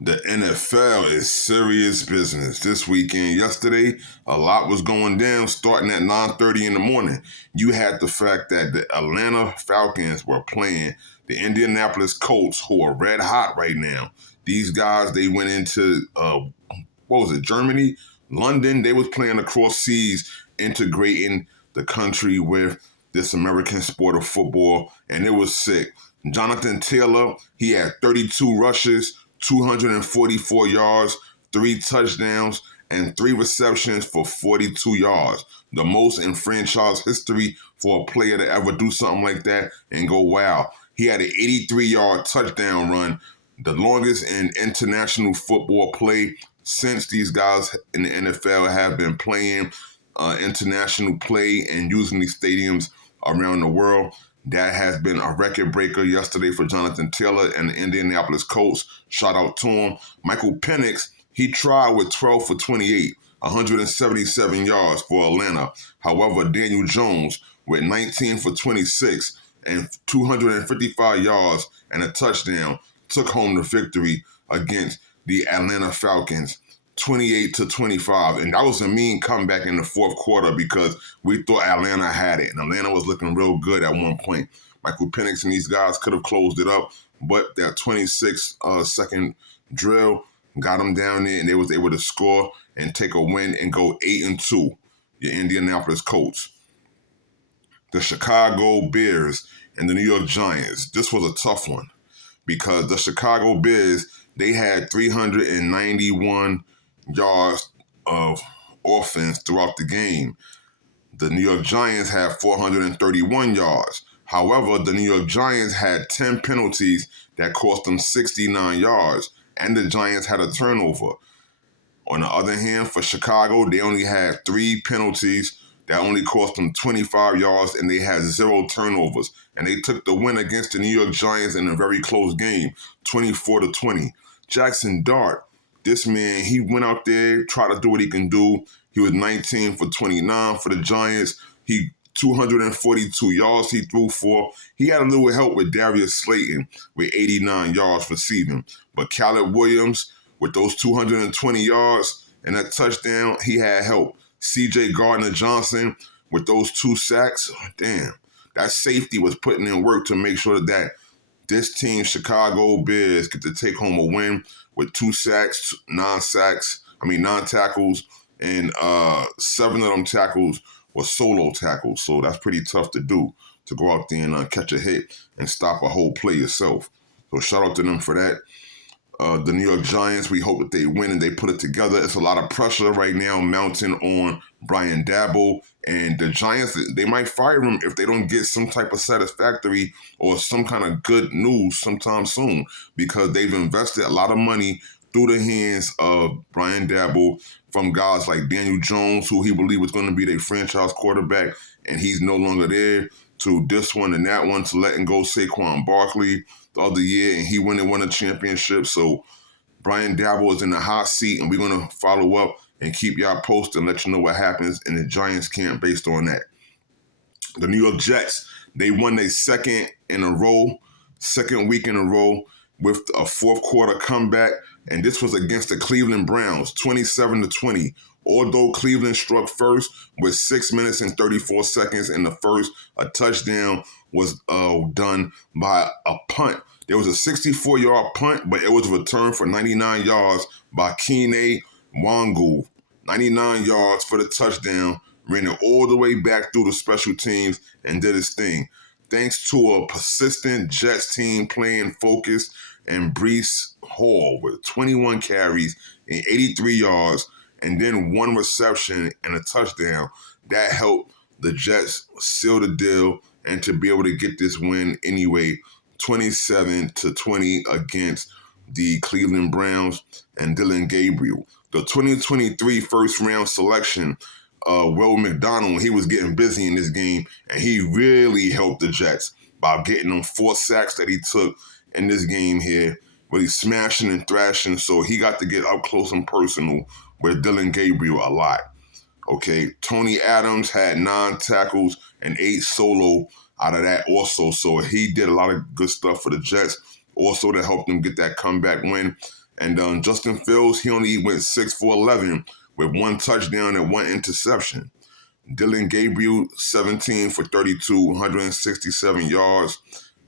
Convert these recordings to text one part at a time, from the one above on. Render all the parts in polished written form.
The NFL is serious business this weekend. Yesterday, a lot was going down starting at 9:30 in the morning. You had the fact that the Atlanta Falcons were playing the Indianapolis Colts, who are red hot right now. These guys, they went into, what was it, Germany? London. They was playing across seas, integrating the country with this American sport of football, and it was sick. Jonathan Taylor, he had 32 rushes, 244 yards, 3 touchdowns, and 3 receptions for 42 yards. The most in franchise history for a player to ever do something like that and go, wow. He had an 83-yard touchdown run, the longest in international football play since these guys in the NFL have been playing international play and using these stadiums around the world. That has been a record breaker yesterday for Jonathan Taylor and the Indianapolis Colts. Shout out to him. Michael Penix, he tried with 12 for 28, 177 yards for Atlanta. However, Daniel Jones with 19 for 26 and 255 yards and a touchdown took home the victory against the Atlanta Falcons. 28-25, and that was a mean comeback in the fourth quarter because we thought Atlanta had it, and Atlanta was looking real good at one point. Michael Penix and these guys could have closed it up, but that 26-second drill got them down there, and they was able to score and take a win and go 8-2. The Indianapolis Colts, the Chicago Bears, and the New York Giants. This was a tough one because the Chicago Bears, they had 391 yards of offense throughout the game. The New York Giants had 431 yards. However, the New York Giants had 10 penalties that cost them 69 yards, and the Giants had a turnover. On the other hand, for Chicago, they only had 3 penalties that only cost them 25 yards, and they had 0 turnovers. And they took the win against the New York Giants in a very close game, 24-20. Jackson Dart, this man, he went out there, tried to do what he can do. He was 19 for 29 for the Giants. He 242 yards he threw for. He had a little help with Darius Slayton with 89 yards receiving. But Caleb Williams, with those 220 yards and that touchdown, he had help. C.J. Gardner-Johnson with those 2 sacks. Damn, that safety was putting in work to make sure that this team, Chicago Bears, get to take home a win with 2 sacks, 9 tackles, and 7 of them tackles were solo tackles. So that's pretty tough to do, to go out there and catch a hit and stop a whole play yourself. So shout out to them for that. The New York Giants, we hope that they win and they put it together. It's a lot of pressure right now mounting on Brian Daboll, and the Giants, they might fire him if they don't get some type of satisfactory or some kind of good news sometime soon, because they've invested a lot of money through the hands of Brian Daboll from guys like Daniel Jones, who he believed was going to be their franchise quarterback, and he's no longer there, to this one and that one, to letting go Saquon Barkley the other year, and he went and won a championship. So Brian Daboll is in the hot seat, and we're going to follow up and keep y'all posted and let you know what happens in the Giants camp based on that. The New York Jets, they won their second week in a row with a fourth quarter comeback, and this was against the Cleveland Browns, 27-20. Although Cleveland struck first with 6 minutes and 34 seconds in the first, a touchdown was done by a punt. There was a 64-yard punt, but it was returned for 99 yards by Kene Wangu. 99 yards for the touchdown, ran it all the way back through the special teams and did his thing. Thanks to a persistent Jets team playing focused, and Breece Hall with 21 carries and 83 yards, and then 1 reception and a touchdown, that helped the Jets seal the deal and to be able to get this win anyway, 27-20 against the Cleveland Browns and Dillon Gabriel. The 2023 first-round selection, Will McDonald, he was getting busy in this game, and he really helped the Jets by getting them 4 sacks that he took in this game here, where he's smashing and thrashing, so he got to get up close and personal with Dillon Gabriel a lot. Okay, Tony Adams had 9 tackles and 8 solo out of that also, so he did a lot of good stuff for the Jets, also to help them get that comeback win. And Justin Fields, he only went 6 for 11 with 1 touchdown and 1 interception. Dylan Gabriel, 17 for 32, 167 yards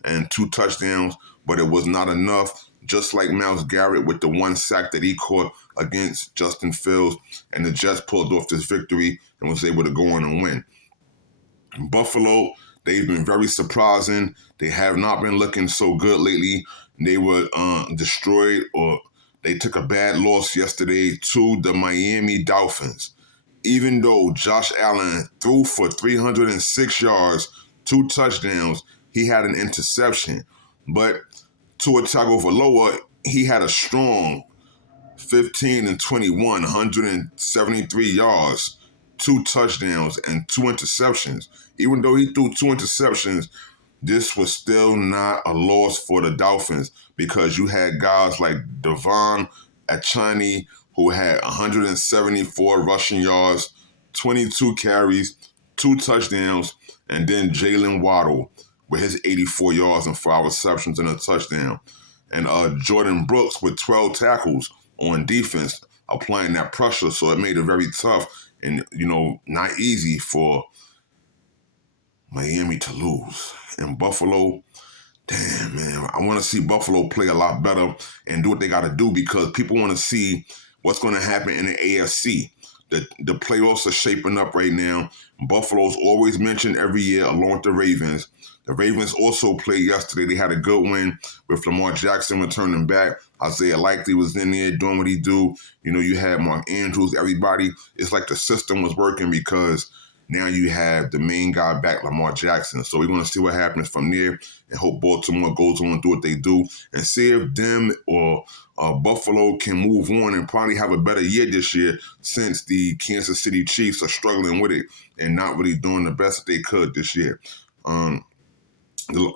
and 2 touchdowns, but it was not enough. Just like Myles Garrett with the 1 sack that he caught against Justin Fields, and the Jets pulled off this victory and was able to go on and win. Buffalo, they've been very surprising. They have not been looking so good lately. They were destroyed, or they took a bad loss yesterday to the Miami Dolphins. Even though Josh Allen threw for 306 yards, 2 touchdowns, he had an interception. But Tua Tagovailoa, he had a strong 15 and 21, 173 yards, 2 touchdowns, and 2 interceptions. Even though he threw 2 interceptions, this was still not a loss for the Dolphins because you had guys like Devon Achane, who had 174 rushing yards, 22 carries, 2 touchdowns, and then Jalen Waddle with his 84 yards and 5 receptions and a touchdown. And Jordan Brooks with 12 tackles on defense, applying that pressure, so it made it very tough and, not easy for Miami to lose. And Buffalo, damn, man, I want to see Buffalo play a lot better and do what they got to do because people want to see what's going to happen in the AFC. The playoffs are shaping up right now. Buffalo's always mentioned every year along with the Ravens. The Ravens also played yesterday. They had a good win with Lamar Jackson returning back. Isaiah Likely was in there doing what he do. You had Mark Andrews, everybody. It's like the system was working because now you have the main guy back, Lamar Jackson. So we're going to see what happens from there and hope Baltimore goes on and do what they do and see if them or Buffalo can move on and probably have a better year this year since the Kansas City Chiefs are struggling with it and not really doing the best that they could this year. The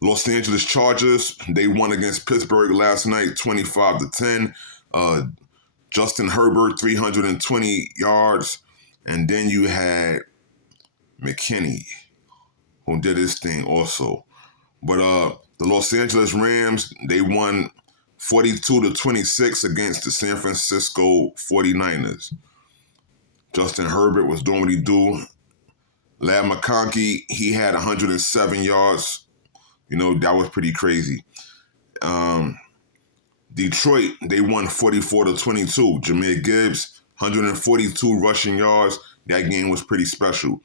Los Angeles Chargers, they won against Pittsburgh last night, 25-10. Justin Herbert, 320 yards. And then you had McKinney, who did his thing also. But the Los Angeles Rams, they won 42-26 against the San Francisco 49ers. Justin Herbert was doing what he do. Lad McConkey, he had 107 yards. That was pretty crazy. Detroit, they won 44-22. Jahmyr Gibbs, 142 rushing yards. That game was pretty special.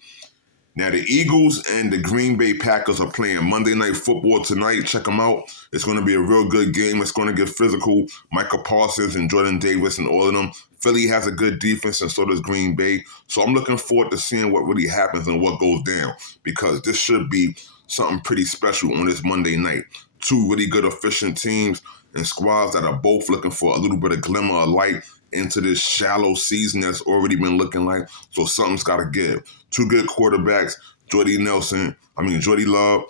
Now, the Eagles and the Green Bay Packers are playing Monday Night Football tonight. Check them out. It's going to be a real good game. It's going to get physical. Michael Parsons and Jordan Davis and all of them. Philly has a good defense, and so does Green Bay. So I'm looking forward to seeing what really happens and what goes down because this should be something pretty special on this Monday night. 2 really good, efficient teams and squads that are both looking for a little bit of glimmer of light into this shallow season that's already been looking like. So something's got to give. 2 good quarterbacks, Jordy Love